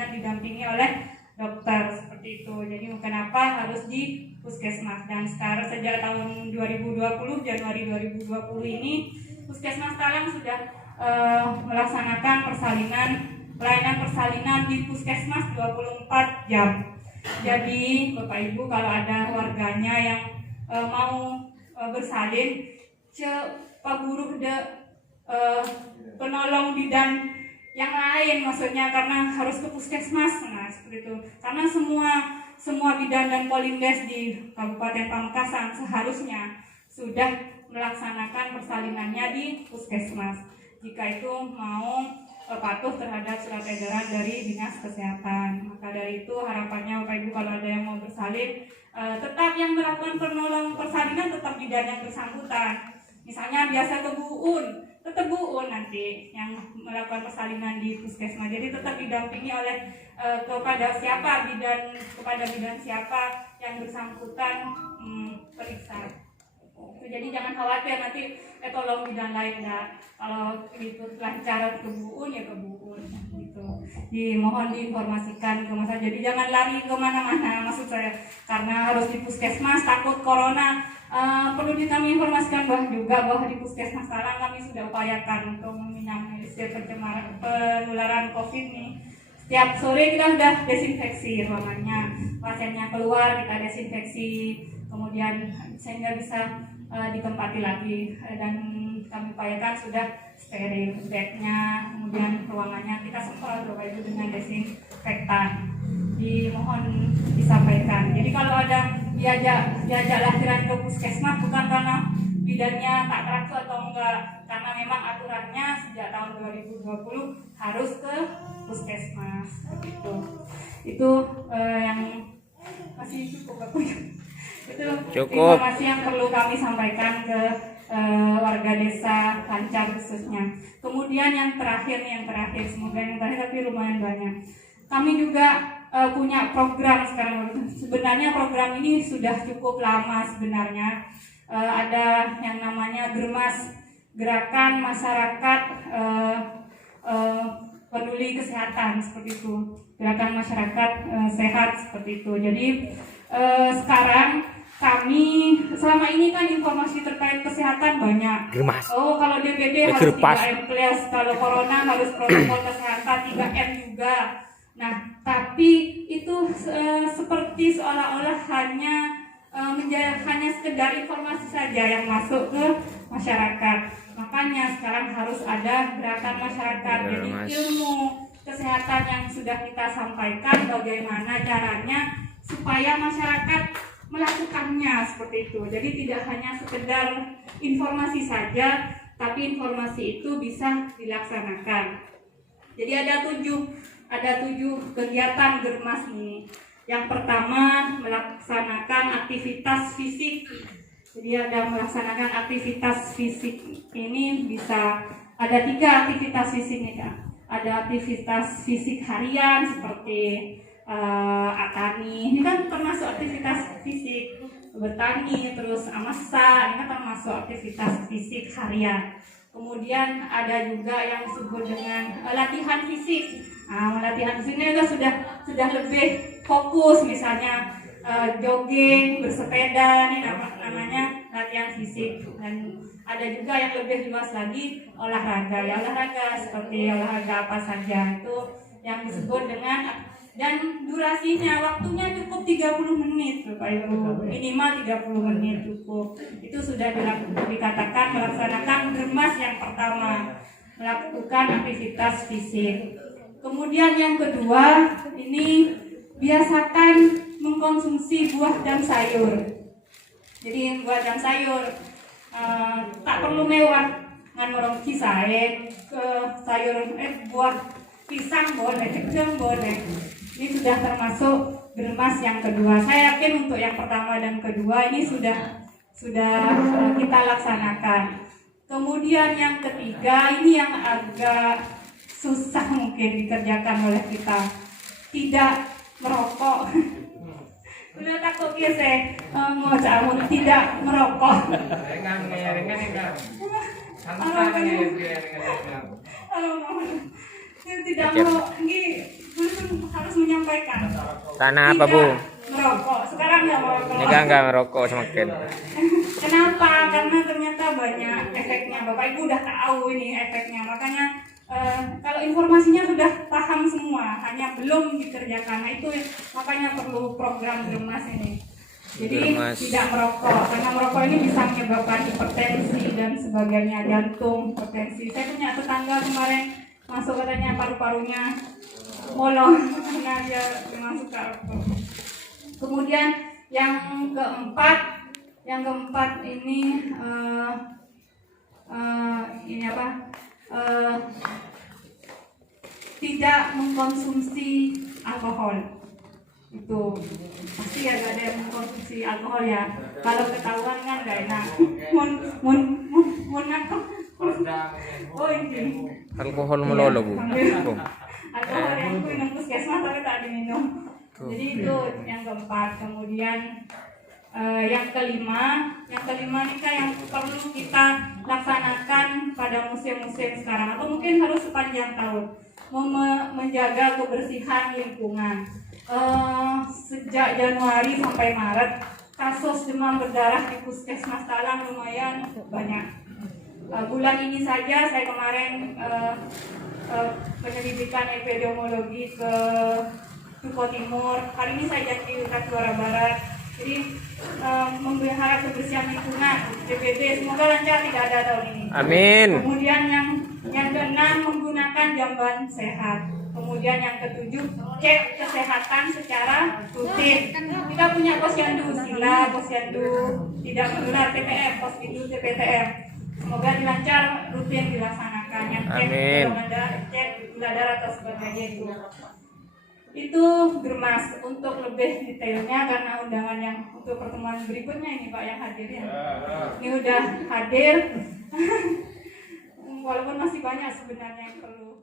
dengan didampingi oleh dokter seperti itu. Jadi kenapa harus di puskesmas. Dan sekarang sejak tahun 2020 Januari 2020 ini Puskesmas Talang sudah melaksanakan pelayanan persalinan di puskesmas 24 jam. Jadi Bapak Ibu kalau ada warganya yang mau bersalin, Pak Guru penolong bidan yang lain maksudnya, karena harus ke puskesmas, nah seperti itu. Karena semua bidan dan polindes di Kabupaten Pamekasan seharusnya sudah melaksanakan persalinannya di puskesmas. Jika itu mau patuh terhadap surat edaran dari Dinas Kesehatan. Maka dari itu harapannya Bapak Ibu kalau ada yang mau bersalin, tetap yang melakukan penolong persalinan tetap bidan yang bersangkutan. Misalnya biasa ke Bu Un, tetap Bu Un nanti yang melakukan persalinan di puskesmas. Jadi tetap didampingi oleh kepada bidan siapa yang bersangkutan periksa. Jadi jangan khawatir nanti tolong bidan lain enggak. Kalau itu lancar ke Bu Un ya ke Bu Un gitu. Dimohon diinformasikan ke masyarakat. Jadi jangan lari kemana-mana maksud saya, karena harus di puskesmas takut corona. Perlu kami informasikan bahwa di Puskesmas Talang kami sudah upayakan untuk meminimalisir penularan COVID ini. Setiap sore kita sudah desinfeksi ruangannya, pasiennya keluar kita desinfeksi, kemudian sehingga bisa ditempati lagi, dan kami upayakan sudah steril bednya, kemudian ruangannya kita semprot Bapak Ibu dengan desinfektan. Dimohon disampaikan. Jadi kalau ada diajak lahiran ke puskesmas bukan karena bidannya tak teracu atau enggak, karena memang aturannya sejak tahun 2020 harus ke puskesmas gitu. Itu yang masih cukup itu informasi yang perlu kami sampaikan ke warga desa Lancar khususnya. Kemudian yang terakhir semoga yang terakhir tapi lumayan banyak. Kami juga punya program sekarang. Sebenarnya program ini sudah cukup lama sebenarnya. Ada yang namanya Germas, Gerakan Masyarakat Peduli Kesehatan seperti itu. Gerakan Masyarakat Sehat seperti itu. Jadi sekarang kami selama ini kan informasi terkait kesehatan banyak. Germas. Oh kalau DBD harus 3M+, kalau corona harus protokol kesehatan 3M juga. Nah, tapi itu seperti seolah-olah hanya sekedar informasi saja yang masuk ke masyarakat. Makanya sekarang harus ada gerakan masyarakat. Jadi ilmu kesehatan yang sudah kita sampaikan bagaimana caranya supaya masyarakat melakukannya seperti itu. Jadi tidak hanya sekedar informasi saja, tapi informasi itu bisa dilaksanakan. Jadi ada tujuh kegiatan Germas ini. Yang pertama melaksanakan aktivitas fisik. Jadi ada melaksanakan aktivitas fisik ini bisa ada 3 aktivitas fisik nih Kak. Ada aktivitas fisik harian seperti atani, ini kan termasuk aktivitas fisik, bertani, terus masak, ini kan termasuk aktivitas fisik harian. Kemudian ada juga yang disebut dengan latihan fisik. Latihan fisiknya itu sudah lebih fokus, misalnya jogging, bersepeda, ini namanya latihan fisik. Dan ada juga yang lebih luas lagi olahraga. Ya, olahraga seperti olahraga apa saja itu yang disebut dengan, dan durasinya waktunya cukup 30 menit Bapak Ibu, minimal 30 menit cukup. Itu sudah dikatakan melaksanakan Germas yang pertama, melakukan aktivitas fisik. Kemudian yang kedua, ini biasakan mengkonsumsi buah dan sayur. Jadi buah dan sayur tak perlu mewah, ngan orang kisae ke sayur buah pisang boleh, keceng boleh. Ini sudah termasuk Germas yang kedua. Saya yakin untuk yang pertama dan kedua ini sudah kita laksanakan. Kemudian yang ketiga ini yang agak susah mungkin dikerjakan oleh kita, tidak merokok. Udah takut ya saya mau campur tidak merokok. Tidak mau ini belum sampaikan. Karena apa, Bu? Merokok. Sekarang nggak merokok. Ini kan nggak merokok semakin. Kenapa? Karena ternyata banyak efeknya. Bapak Ibu udah tahu ini efeknya. Makanya kalau informasinya sudah paham semua, hanya belum dikerjakan. Nah itu makanya perlu program Germas ini. Jadi tidak merokok, karena merokok ini bisa menyebabkan hipertensi dan sebagainya, jantung, hipertensi. Saya punya tetangga kemarin masuk katanya paru-parunya bolong karena dia memang suka rokok. Kemudian yang keempat ini apa? Tidak mengkonsumsi alkohol. Itu pasti ada yang mengkonsumsi alkohol ya. Kalau ketahuan kan nggak enak. Mun oh ini Alkohol melolo, Bu. alkohol yang minum puskesmas tapi tak diminum. Jadi itu yang keempat. Kemudian yang kelima ini kan yang perlu kita laksanakan pada musim-musim sekarang atau mungkin harus sepanjang tahun, menjaga kebersihan lingkungan. Sejak Januari sampai Maret kasus demam berdarah di Puskesmas Talang lumayan banyak. Bulan ini saja saya kemarin penyelidikan epidemiologi ke Dukuh Timur. Hari ini saya jadi ke Suara Barat. Jadi memelihara kebersihan lingkungan DPD semoga lancar, tidak ada tahun ini. Amin. Kemudian yang keenam menggunakan jamban sehat. Kemudian yang ketujuh cek kesehatan secara rutin. Kita punya posyandu sila, posyandu tidak menular TPM, posyandu TPTM. Semoga dilancar rutin dilaksanakan. Yang cek golongan darah, cek gula darah atau sebagainya itu Germas. Untuk lebih detailnya karena undangan yang untuk pertemuan berikutnya ini Pak yang hadir ya. Ini udah hadir. Walaupun masih banyak sebenarnya yang perlu